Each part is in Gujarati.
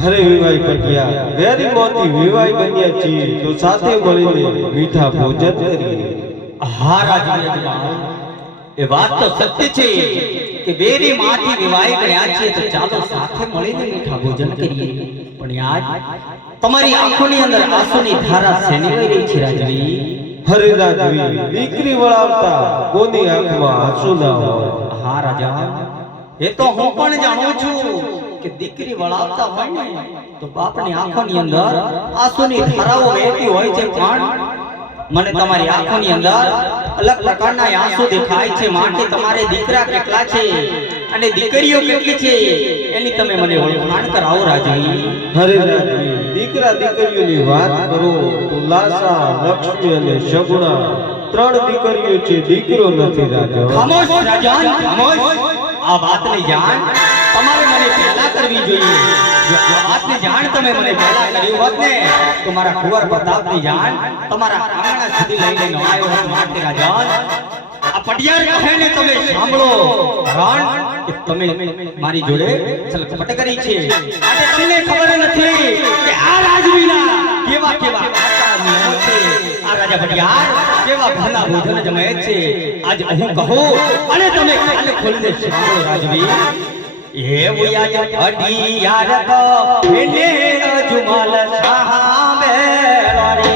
હરે વિવાય પટિયા વેરી મોતી વિવાય બન્યા છીએ તો સાથે મળીને મીઠા ભોજન કરીએ. હા રાજવી યજમાન એ વાત તો સત્ય છે કે બેરી માથી વિવાહ કર્યા છે તો ચાલો સાથે મળીને મીઠા ભોજન કરીએ પણ આજ તમારી આંખોની અંદર આંસુની ધારા શેની વહી રહી છે રાજવી? હરે રાજવી, દીકરી વળાવતા કોની આંખમાં આંસુ ના હોય? હા રાજા, એ તો હું પણ જાણું છું કે દીકરી વળાવતા હોય ને તો બાપની આંખોની અંદર આંસુની ધારાઓ વહેતી હોય છે, પણ મને તમારી આંખોની અંદર અલગ પ્રકારના આંસુ દેખાય છે. માટે તમારે દીકરા કેટલા છે અને દીકરીઓ કેટલી છે એની તમે મને ઓળખાણ કરાવો રાજવી. હરે રાજવી, દીકરા દીકરીઓની વાત કરો તો લાસા, લક્ષ્મી અને શગુણા 3 દીકરીઓ છે, દીકરો નથી રાજા. ખામોશ રાજા, ખામોશ. આ વાતની જાણ તમારે મને પહેલા કરવી જોઈએ. જો આ વાતની જાણ તમે મને પહેલા કરી હોત ને તો મારા કુંવર પ્રતાપની જાણ તમારા આંગણા સુધી લઈને ન આવ્યો હોત. માટે રાજા, આ પટિયાર કહેને તમે સાંભળો કારણ કે તમે મારી જોડે છલકપટ કરી છે. આજે તમને ખબર નથી કે આ રાજવીના કેવા કેવા આચાર નિયમો છે. આ રાજા પટિયાર કેવા ઘરના ભોજન જમે છે. આજ હું કહું અને તમે કાને ખોલીને સાંભળો રાજવી. એ આજ પટિયાર કો એને અજમલ સામે રે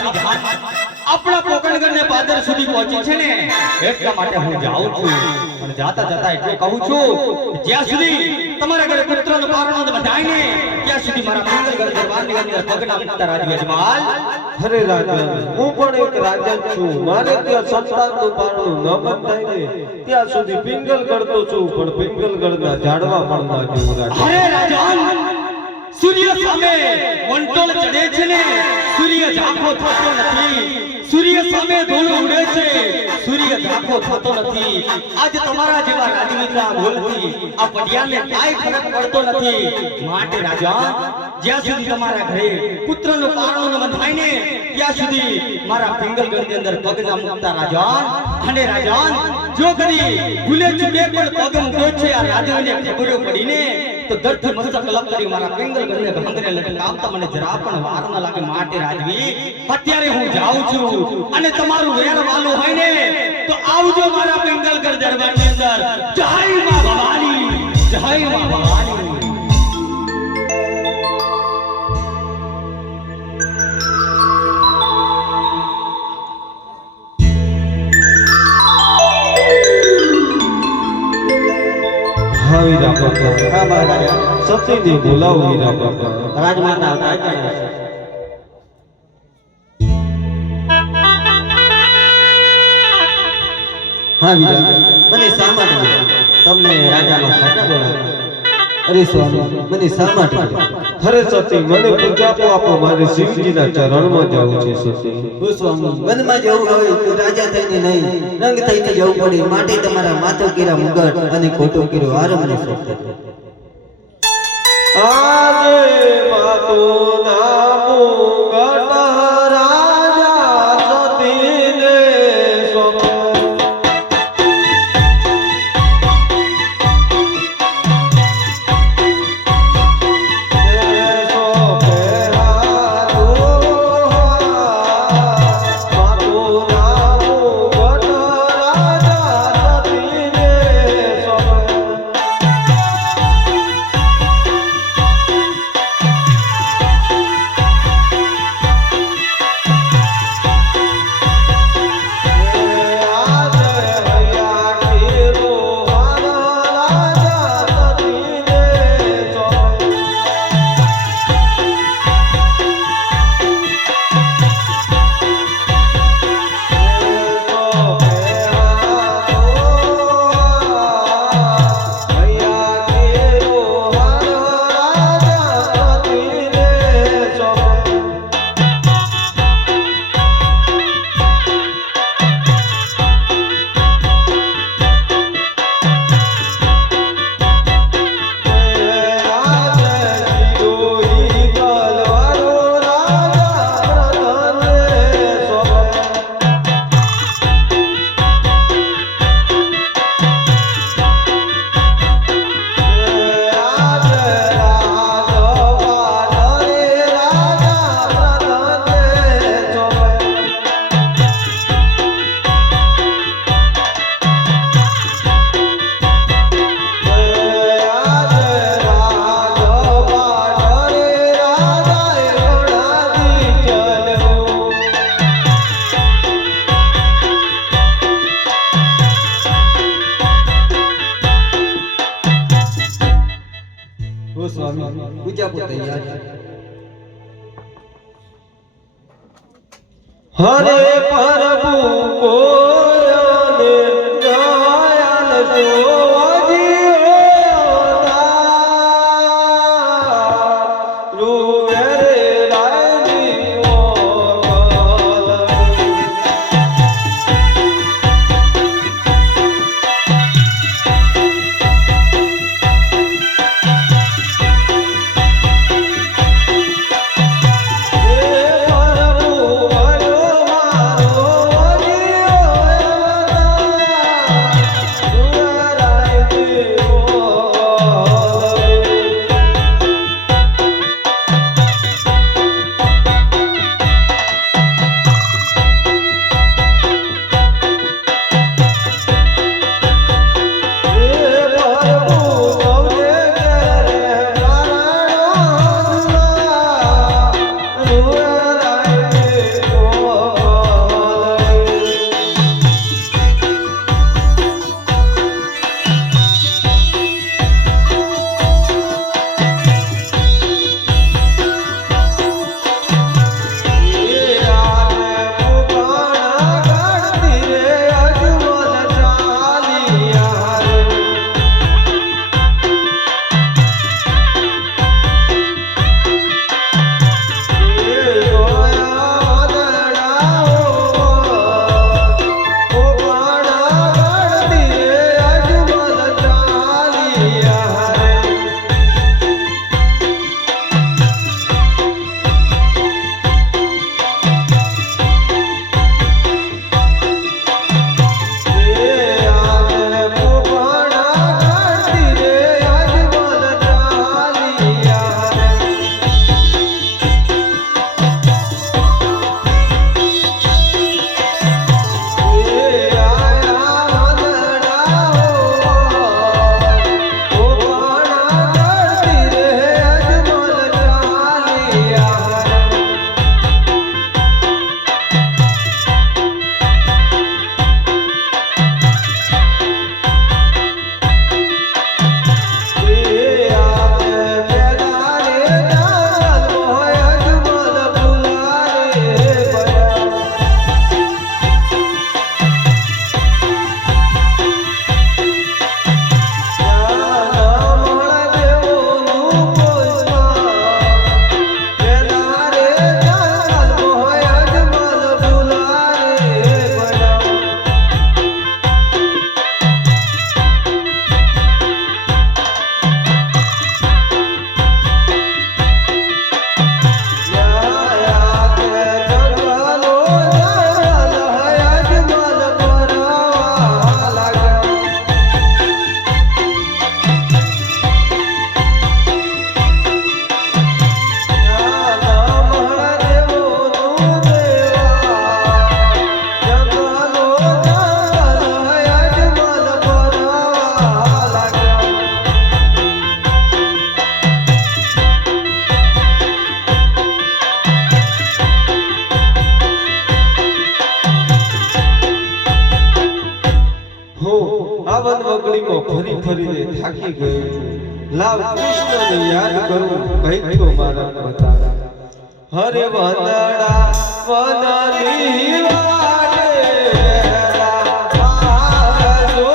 પ્રતાપની જાન આપણા પોકણગઢને પાદર સુધી પહોંચી છે ને એટલા માટે હું જાઉં છું પણ જાતા જાતા એટલું કહું છું કે જ્યાં સુધી તમારા ઘરે પુત્રનો પારણો બધાય ને ત્યાં સુધી મારા પિંગલગઢ દરબારની અંદર પગના મૂકતા રાજુ યજમાન. અરે રાજન, હું પણ એક રાજન છું. મારે ત્યાં સંતાનનું પારણું ન બંધાય ને ત્યાં સુધી પિંગલ કરતો છું, પણ પિંગલગઢના ઝાડવા પણ ના જોઉં રાજન. અરે રાજન, સૂર્ય સામે વંટોળ ચડે છે ને સૂર્ય ઝાંખો થતો નથી. સૂર્ય સામે ધૂળ ઉડે છે, સૂર્ય ઝાંખો થતો નથી. આજ તમારા જેવા રાજવીના બોલથી આ પટિયાને કાંઈ ફરક પડતો નથી. માટે રાજન, જ્યાં સુધી તમારા ઘરે પુત્રનો પારણો બંધાય ને ત્યાં સુધી મારા પિંગલગઢની અંદર પગ ના મૂકતા રાજન. અને રાજન, જો કદી ભૂલે ચૂકે પણ પગ મૂક્યો છે આ રાજવીને ખબર પડીને તો દર્દથી મસ્તક અલગ કરી મારા પિંગલગઢને ભાંગરે લટકાવતા મને જરા પણ વાર ન લાગે. માટે રાજવી, અત્યારે હું જાઉં છું અને તમારું વેર વાલું હોય ને તો આવજો મારા પિંગલગઢ દરબારની અંદર. જય માં ભવાની, જય માં ભવાની. હા વીરા બાપા, હા મહારાજા. સતીને બોલાવો વીરા બાપા. રાજમાતા આવતા છે. હા વીરા, મને શા માટે તમને રાજાનો સાચા બોલાવ્યો? અરે સ્વામી, મને શા માટે? અરે સતી, મને પૂજાપો આપો. મારે શિવજીના ચરણમાં જવું છે સતી. ઓ સ્વામી, વનમાં જવું હોય તો રાજા થઈને નહીં, રંગ થઈને જવું પડે. માટે તમારા માથો કેરા મુગટ અને ખોટો કેરો આરમને સોંપતો. આજે માતો નામો ગટ રાજા સતીને સોંપે. ઓ સ્વામી, પૂજાપો તૈયાર છે. હરે પ્રભુ કોયને દયાલ જોજીઓતા રૂવે રે રાયની ઓગલ. પ્રભુ ભલો મારો જીઓ થાકી ગયો છું. લાવ કૃષ્ણને યાદ કરું કંઈક તો મારા બતા. હરે વંદડા વનની વાટે આવજો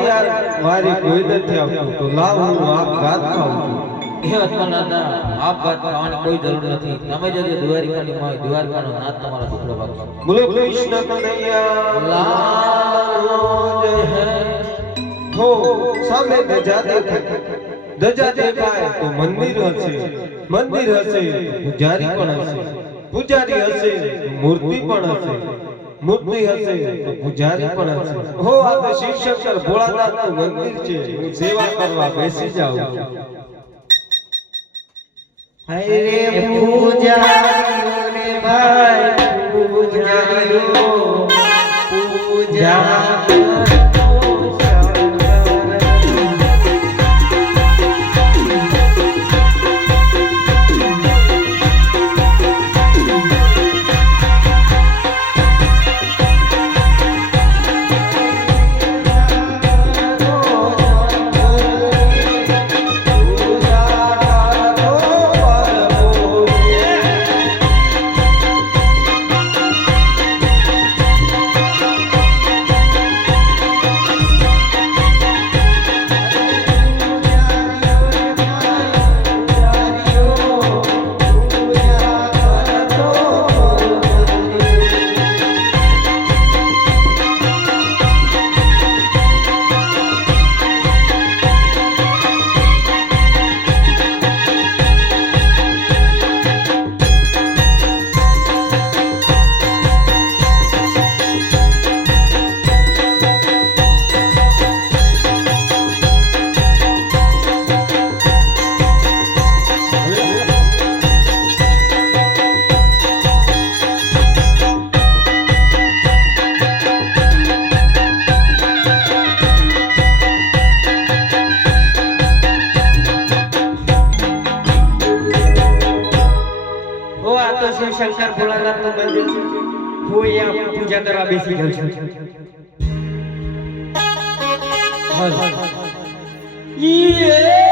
દયાળા. મારી કોઈ નથી આવતું તો લાવ હું આપ ગાત ખાઉં છું. હે આત્માનાથા, આપ વાત ખાવાની કોઈ જરૂર નથી. તમે જજો દ્વારિકાની માં, દ્વારકાનો નાથ તમારા ટુકડો ભાગશે. બોલો કૃષ્ણ કનૈયા લાલો જય હે. હો સામે ધજા દેખાય. ધજા દેખાય તો મંદિર હશે, મંદિર હશે તો પૂજારી પણ હશે, પૂજારી હશે તો મૂર્તિ પણ હશે, મૂર્તિ હશે તો પૂજારી પણ હશે. હો આ તો શિવ શંકર ભોળાનાથનું મંદિર છે. હું સેવા કરવા બેસી જાઉં છું. હરે પૂજારીઓ રે ભાઈ પૂજારીઓ પૂજા શંકર ભોળાનાથનું મંદિર છે. હું અહીંયા પૂજા કરવા બેસી ગયો છું. યે